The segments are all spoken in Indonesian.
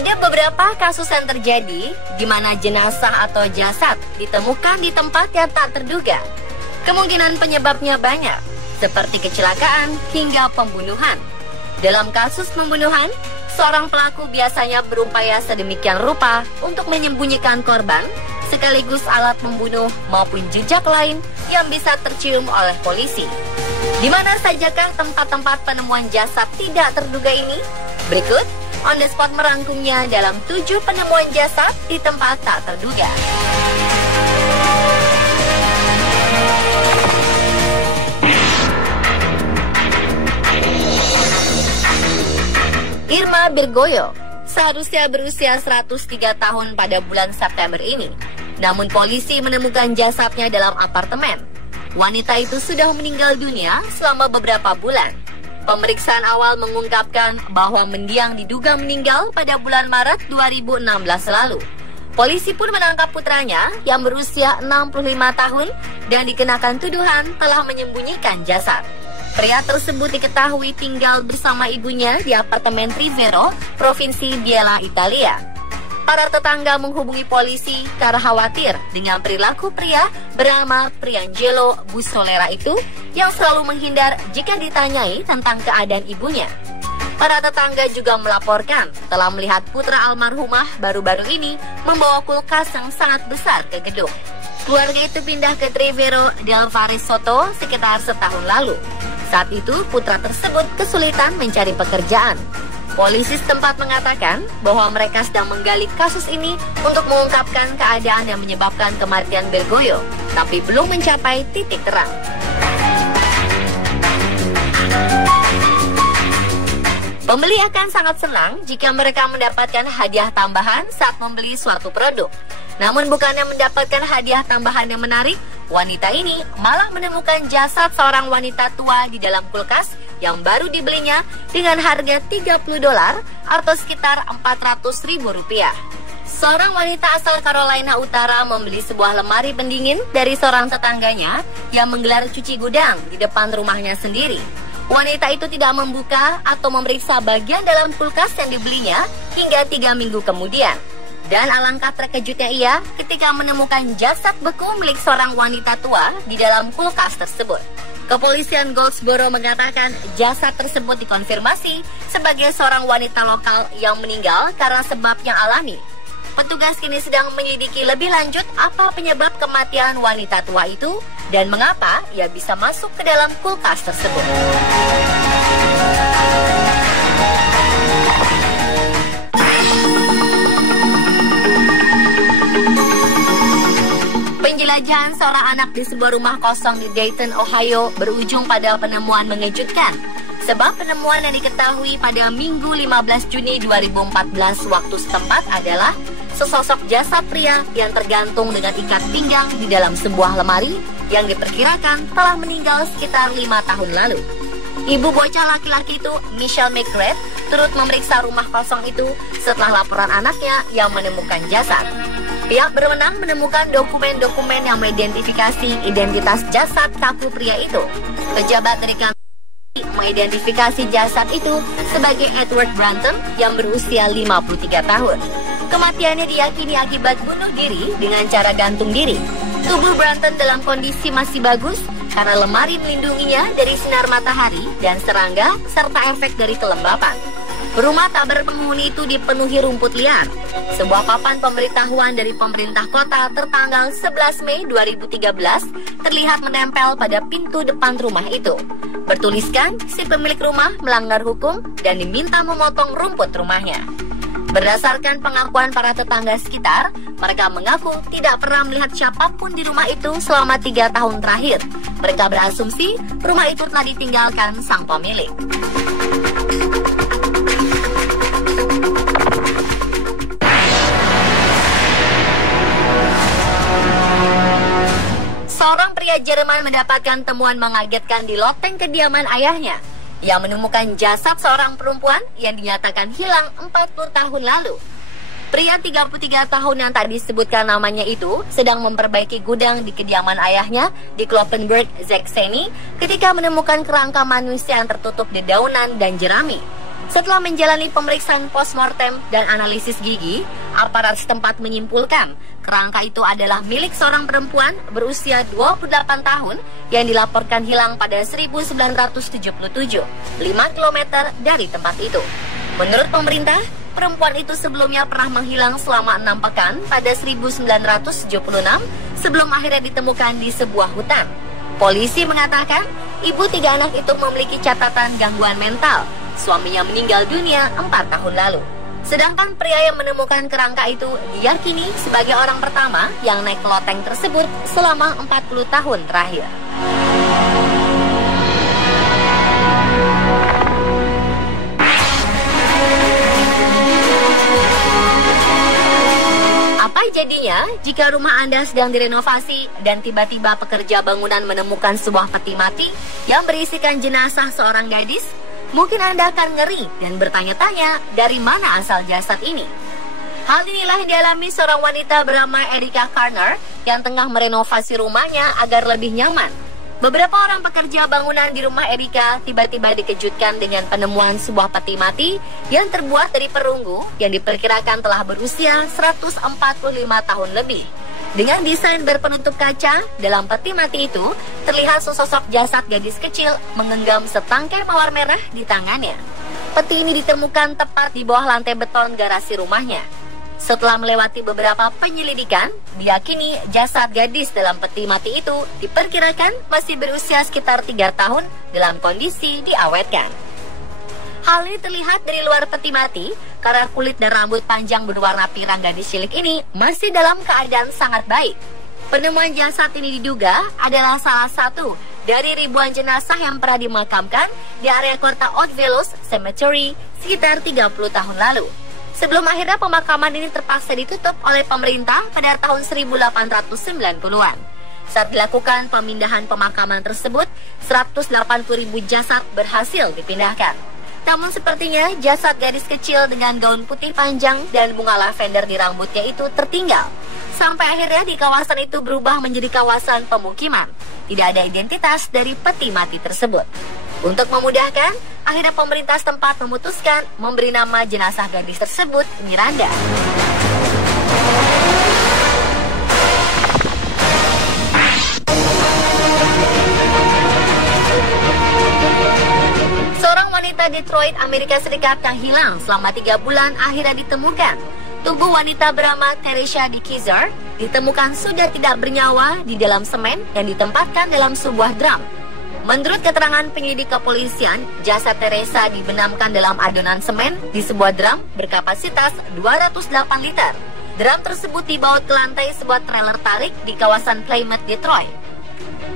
Ada beberapa kasus yang terjadi di mana jenazah atau jasad ditemukan di tempat yang tak terduga. Kemungkinan penyebabnya banyak, seperti kecelakaan hingga pembunuhan. Dalam kasus pembunuhan, seorang pelaku biasanya berupaya sedemikian rupa untuk menyembunyikan korban, sekaligus alat membunuh maupun jejak lain yang bisa tercium oleh polisi. Di mana sajakah tempat-tempat penemuan jasad tidak terduga ini? Berikut On The Spot merangkumnya dalam 7 penemuan jasad di tempat tak terduga. Irma Bergoyo seharusnya berusia 103 tahun pada bulan September ini. Namun polisi menemukan jasadnya dalam apartemen. Wanita itu sudah meninggal dunia selama beberapa bulan. Pemeriksaan awal mengungkapkan bahwa mendiang diduga meninggal pada bulan Maret 2016 lalu. Polisi pun menangkap putranya yang berusia 65 tahun dan dikenakan tuduhan telah menyembunyikan jasad. Pria tersebut diketahui tinggal bersama ibunya di apartemen Trivero, Provinsi Biella, Italia. Para tetangga menghubungi polisi karena khawatir dengan perilaku pria bernama Priangelo Bussolera itu yang selalu menghindar jika ditanyai tentang keadaan ibunya. Para tetangga juga melaporkan telah melihat putra almarhumah baru-baru ini membawa kulkas yang sangat besar ke gedung. Keluarga itu pindah ke Trivero del Varesotto sekitar setahun lalu. Saat itu putra tersebut kesulitan mencari pekerjaan. Polisi setempat mengatakan bahwa mereka sedang menggali kasus ini untuk mengungkapkan keadaan yang menyebabkan kematian Bergoyo, tapi belum mencapai titik terang. Pembeli akan sangat senang jika mereka mendapatkan hadiah tambahan saat membeli suatu produk. Namun bukannya mendapatkan hadiah tambahan yang menarik, wanita ini malah menemukan jasad seorang wanita tua di dalam kulkas yang baru dibelinya dengan harga $30 atau sekitar Rp400.000. Seorang wanita asal Carolina Utara membeli sebuah lemari pendingin dari seorang tetangganya yang menggelar cuci gudang di depan rumahnya sendiri. Wanita itu tidak membuka atau memeriksa bagian dalam kulkas yang dibelinya hingga 3 minggu kemudian. Dan alangkah terkejutnya ia ketika menemukan jasad beku milik seorang wanita tua di dalam kulkas tersebut. Kepolisian Goldsboro mengatakan jasad tersebut dikonfirmasi sebagai seorang wanita lokal yang meninggal karena sebab yang alami. Petugas kini sedang menyelidiki lebih lanjut apa penyebab kematian wanita tua itu dan mengapa ia bisa masuk ke dalam kulkas tersebut. Penjelajahan seorang anak di sebuah rumah kosong di Dayton, Ohio berujung pada penemuan mengejutkan. Sebab penemuan yang diketahui pada Minggu 15 Juni 2014 waktu setempat adalah sesosok jasad pria yang tergantung dengan ikat pinggang di dalam sebuah lemari yang diperkirakan telah meninggal sekitar 5 tahun lalu. Ibu bocah laki-laki itu, Michelle McGrath, turut memeriksa rumah kosong itu setelah laporan anaknya yang menemukan jasad. Pihak berwenang menemukan dokumen-dokumen yang mengidentifikasi identitas jasad kaku pria itu. Pejabat dari kantor mengidentifikasi jasad itu sebagai Edward Branton yang berusia 53 tahun. Kematiannya diyakini akibat bunuh diri dengan cara gantung diri. Tubuh Branton dalam kondisi masih bagus karena lemari melindunginya dari sinar matahari dan serangga serta efek dari kelembapan. Rumah tak berpenghuni itu dipenuhi rumput liar. Sebuah papan pemberitahuan dari pemerintah kota tertanggal 11 Mei 2013 terlihat menempel pada pintu depan rumah itu. Bertuliskan si pemilik rumah melanggar hukum dan diminta memotong rumput rumahnya. Berdasarkan pengakuan para tetangga sekitar, mereka mengaku tidak pernah melihat siapapun di rumah itu selama 3 tahun terakhir. Mereka berasumsi rumah itu telah ditinggalkan sang pemilik. Seorang pria Jerman mendapatkan temuan mengagetkan di loteng kediaman ayahnya yang menemukan jasad seorang perempuan yang dinyatakan hilang 40 tahun lalu. Pria 33 tahun yang tak disebutkan namanya itu sedang memperbaiki gudang di kediaman ayahnya di Kloppenburg, Saxony ketika menemukan kerangka manusia yang tertutup di daunan dan jerami. Setelah menjalani pemeriksaan postmortem dan analisis gigi, aparat setempat menyimpulkan kerangka itu adalah milik seorang perempuan berusia 28 tahun yang dilaporkan hilang pada 1977, 5 km dari tempat itu. Menurut pemerintah, perempuan itu sebelumnya pernah menghilang selama 6 pekan pada 1976 sebelum akhirnya ditemukan di sebuah hutan. Polisi mengatakan, ibu 3 anak itu memiliki catatan gangguan mental. Suaminya meninggal dunia 4 tahun lalu. Sedangkan pria yang menemukan kerangka itu diyakini sebagai orang pertama yang naik ke loteng tersebut selama 40 tahun terakhir. Apa jadinya jika rumah Anda sedang direnovasi dan tiba-tiba pekerja bangunan menemukan sebuah peti mati yang berisikan jenazah seorang gadis? Mungkin Anda akan ngeri dan bertanya-tanya dari mana asal jasad ini. Hal inilah yang dialami seorang wanita bernama Erika Karner yang tengah merenovasi rumahnya agar lebih nyaman. Beberapa orang pekerja bangunan di rumah Erika tiba-tiba dikejutkan dengan penemuan sebuah peti mati yang terbuat dari perunggu yang diperkirakan telah berusia 145 tahun lebih. Dengan desain berpenutup kaca, dalam peti mati itu terlihat sesosok jasad gadis kecil menggenggam setangkai mawar merah di tangannya. Peti ini ditemukan tepat di bawah lantai beton garasi rumahnya. Setelah melewati beberapa penyelidikan, diyakini jasad gadis dalam peti mati itu diperkirakan masih berusia sekitar 3 tahun dalam kondisi diawetkan. Hal ini terlihat dari luar peti mati karena kulit dan rambut panjang berwarna pirang gadis cilik ini masih dalam keadaan sangat baik. Penemuan jasad ini diduga adalah salah satu dari ribuan jenazah yang pernah dimakamkan di area kota Oddfellows Cemetery sekitar 30 tahun lalu. Sebelum akhirnya pemakaman ini terpaksa ditutup oleh pemerintah pada tahun 1890-an. Saat dilakukan pemindahan pemakaman tersebut, 180.000 jasad berhasil dipindahkan. Namun sepertinya jasad gadis kecil dengan gaun putih panjang dan bunga lavender di rambutnya itu tertinggal. Sampai akhirnya di kawasan itu berubah menjadi kawasan pemukiman. Tidak ada identitas dari peti mati tersebut. Untuk memudahkan, akhirnya pemerintah setempat memutuskan memberi nama jenazah gadis tersebut Miranda. Wanita Detroit, Amerika Serikat yang hilang selama 3 bulan akhirnya ditemukan. Tubuh wanita bernama Teresa Dikizer ditemukan sudah tidak bernyawa di dalam semen yang ditempatkan dalam sebuah drum. Menurut keterangan penyidik kepolisian, jasad Teresa dibenamkan dalam adonan semen di sebuah drum berkapasitas 208 liter. Drum tersebut dibawa ke lantai sebuah trailer tarik di kawasan Plymouth, Detroit.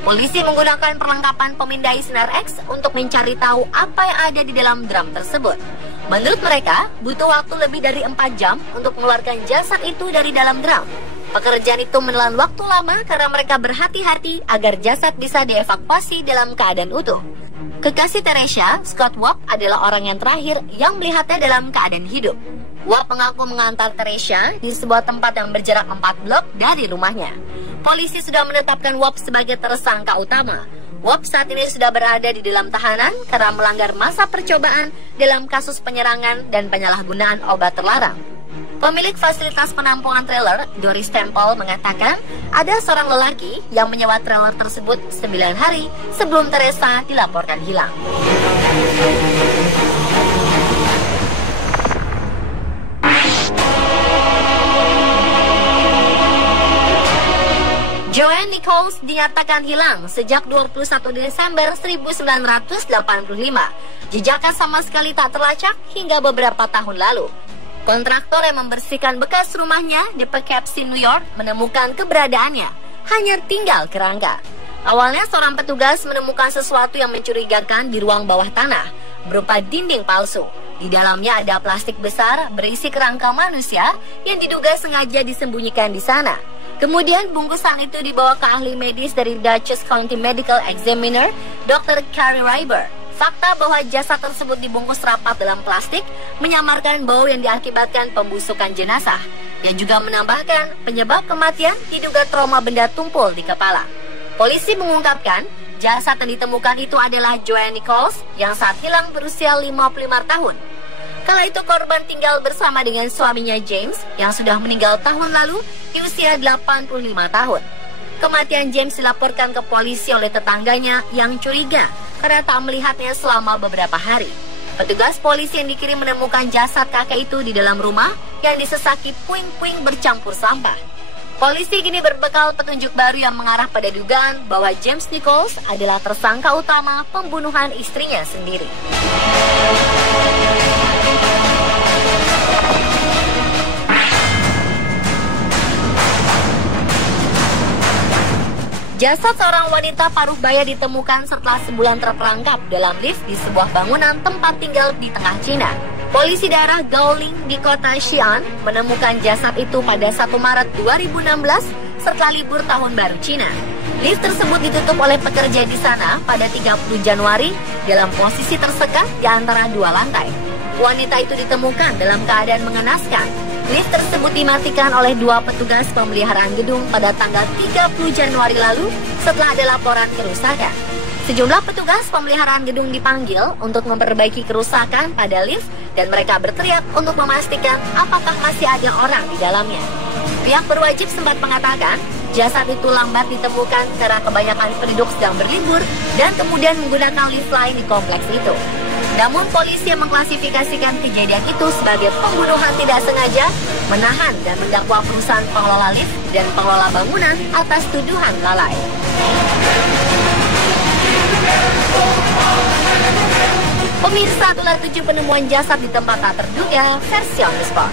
Polisi menggunakan perlengkapan pemindai sinar X untuk mencari tahu apa yang ada di dalam drum tersebut. Menurut mereka, butuh waktu lebih dari 4 jam untuk mengeluarkan jasad itu dari dalam drum. Pekerjaan itu menelan waktu lama karena mereka berhati-hati agar jasad bisa dievakuasi dalam keadaan utuh. Kekasih Teresa, Scott Wapp, adalah orang yang terakhir yang melihatnya dalam keadaan hidup. Wapp mengaku mengantar Teresa di sebuah tempat yang berjarak 4 blok dari rumahnya. Polisi sudah menetapkan Wapp sebagai tersangka utama. Wapp saat ini sudah berada di dalam tahanan karena melanggar masa percobaan dalam kasus penyerangan dan penyalahgunaan obat terlarang. Pemilik fasilitas penampungan trailer, Doris Temple, mengatakan ada seorang lelaki yang menyewa trailer tersebut 9 hari sebelum Teresa dilaporkan hilang. Joanne Nichols dinyatakan hilang sejak 21 Desember 1985. Jejaknya sama sekali tak terlacak hingga beberapa tahun lalu. Kontraktor yang membersihkan bekas rumahnya di Poughkeepsie, New York, menemukan keberadaannya. Hanya tinggal kerangka. Awalnya seorang petugas menemukan sesuatu yang mencurigakan di ruang bawah tanah, berupa dinding palsu. Di dalamnya ada plastik besar berisi kerangka manusia yang diduga sengaja disembunyikan di sana. Kemudian bungkusan itu dibawa ke ahli medis dari Dutchess County Medical Examiner, Dr. Carrie Reiber. Fakta bahwa jasad tersebut dibungkus rapat dalam plastik menyamarkan bau yang diakibatkan pembusukan jenazah. Yang juga menambahkan penyebab kematian diduga trauma benda tumpul di kepala. Polisi mengungkapkan jasad yang ditemukan itu adalah Joanne Nichols yang saat hilang berusia 55 tahun. Kala itu korban tinggal bersama dengan suaminya James yang sudah meninggal tahun lalu di usia 85 tahun. Kematian James dilaporkan ke polisi oleh tetangganya yang curiga karena tak melihatnya selama beberapa hari. Petugas polisi yang dikirim menemukan jasad kakek itu di dalam rumah yang disesaki puing-puing bercampur sampah. Polisi kini berbekal petunjuk baru yang mengarah pada dugaan bahwa James Nichols adalah tersangka utama pembunuhan istrinya sendiri. Jasad seorang wanita paruh baya ditemukan setelah sebulan terperangkap dalam lift di sebuah bangunan tempat tinggal di tengah Cina. Polisi daerah Gaoling di kota Xi'an menemukan jasad itu pada 1 Maret 2016 setelah libur tahun baru Cina. Lift tersebut ditutup oleh pekerja di sana pada 30 Januari dalam posisi tersekat di antara dua lantai. Wanita itu ditemukan dalam keadaan mengenaskan. Lift tersebut dimatikan oleh dua petugas pemeliharaan gedung pada tanggal 30 Januari lalu setelah ada laporan kerusakan. Sejumlah petugas pemeliharaan gedung dipanggil untuk memperbaiki kerusakan pada lift dan mereka berteriak untuk memastikan apakah masih ada orang di dalamnya. Pihak berwajib sempat mengatakan jasad itu lambat ditemukan karena kebanyakan penduduk sedang berlibur dan kemudian menggunakan lift lain di kompleks itu. Namun polisi yang mengklasifikasikan kejadian itu sebagai pembunuhan tidak sengaja, menahan dan mendakwa perusahaan pengelola lift dan pengelola bangunan atas tuduhan lalai. Pemirsa, itulah 7 penemuan jasad di tempat tak terduga versi On The Spot.